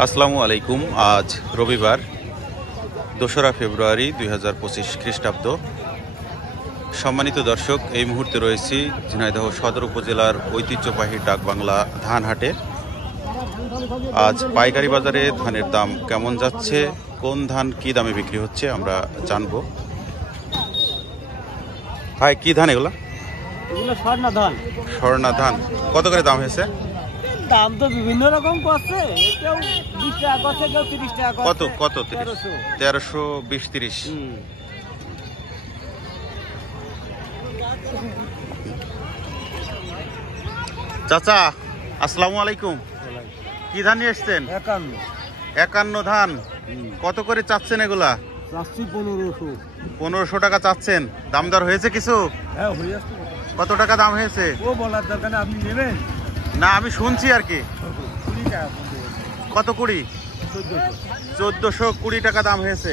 আসসালামু আলাইকুম। আজ রবিবার 2রা ফেব্রুয়ারি 2025 খ্রিস্টাব্দ। সম্মানিত দর্শক, এই মুহূর্তে রয়েছি ঝিনাইদহ সদর উপজেলার ঐতিহ্যবাহী ডাকবাংলা ধান হাটে। আজ পাইকারি বাজারে ধানের দাম কেমন যাচ্ছে, কোন ধান কি দামে বিক্রি হচ্ছে আমরা জানবো। ভাই, কি ধান এগুলা? স্বর্ণা ধান। স্বর্ণা ধান কত করে দাম হয়েছে? দাম তো বিভিন্ন রকম করছে, কেউ 20 টাকা করছে, কেউ 30 টাকা করছে। কত কত 1300 20 30। চাচা আসসালামু আলাইকুম, কি ধান নিয়ে এসছেন? 51 ধান। কত করে চাচ্ছেন এগুলা? 1500 টাকা চাচ্ছেন। দাম দর হয়েছে কিছু? কত টাকা দাম হয়েছে? ও বলার দরকার না, আপনি নেবেন না, আমি শুনছি আর কি। 20 টাকা। কত 20? 1420 টাকা দাম হয়েছে।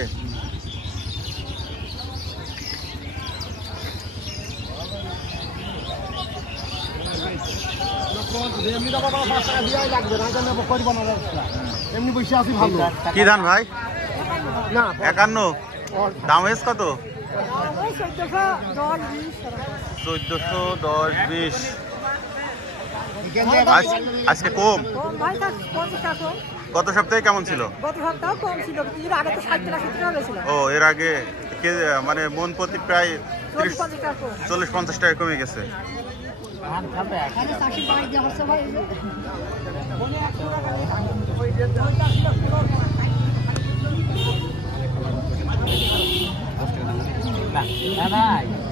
কি ধান ভাই? 51 দাম হয়েছে কত? 1410 20। আজকে কম। গত সপ্তাহে কেমন ছিল? ও, এর আগে মানে মন প্রতি প্রায় 40-50 টাকা কমে গেছে।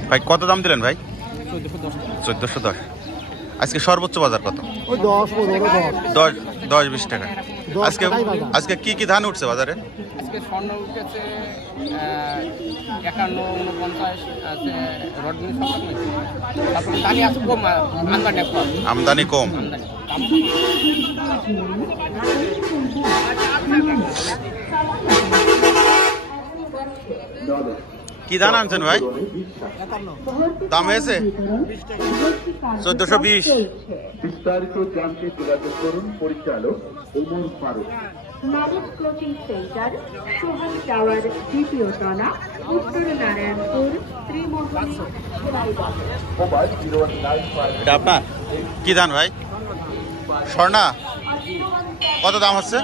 ভাই কত দাম দিলেন ভাই? 1410। আজকে সর্বোচ্চ বাজার কত? 10-20 টাকা। আজকে কি কি ধান উঠছে বাজারে? আজকে স্বর্ণ উঠেছে 51, 49 আছে, রডমিল সব আছে। তারপরে দানি আছে কম, আমদানি কম। কি ধান আনছেন ভাই? দাম হয়েছে 1420। বিস্তারিত জানতে যোগাযোগ করুন পরিচালক Omar Faruk. Knowledge coaching centre, Sohan tower, দ্বিতীয় তলা, উত্তর নারায়ণপুর, ত্রিমোহনী, মোবাইল 0195। এটা আপনার কি ধান ভাই? স্বর্ণা। কত দাম হচ্ছে?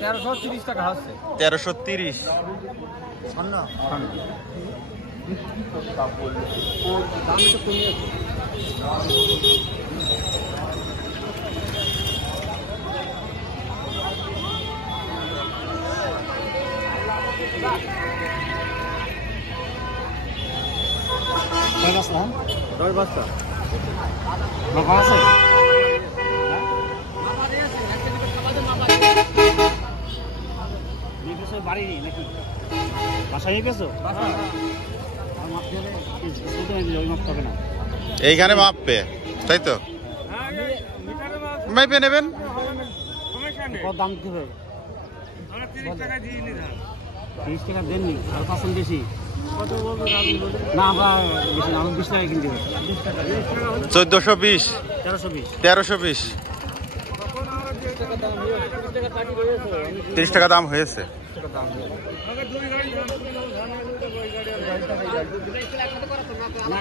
1330 টাকা হচ্ছে। 1330। বাড়ি নাকি বাসায় গেছো? এইখানে মাপবে, তাই তো? মাপে নেবেন। দাম কি হবে? 30 টাকা দেননি, আর 5% বেশি। না, আমরা বেশি না, 20 টাকা কিনতে হবে। 1420 1320 30 টাকা দাম হয়েছে। না,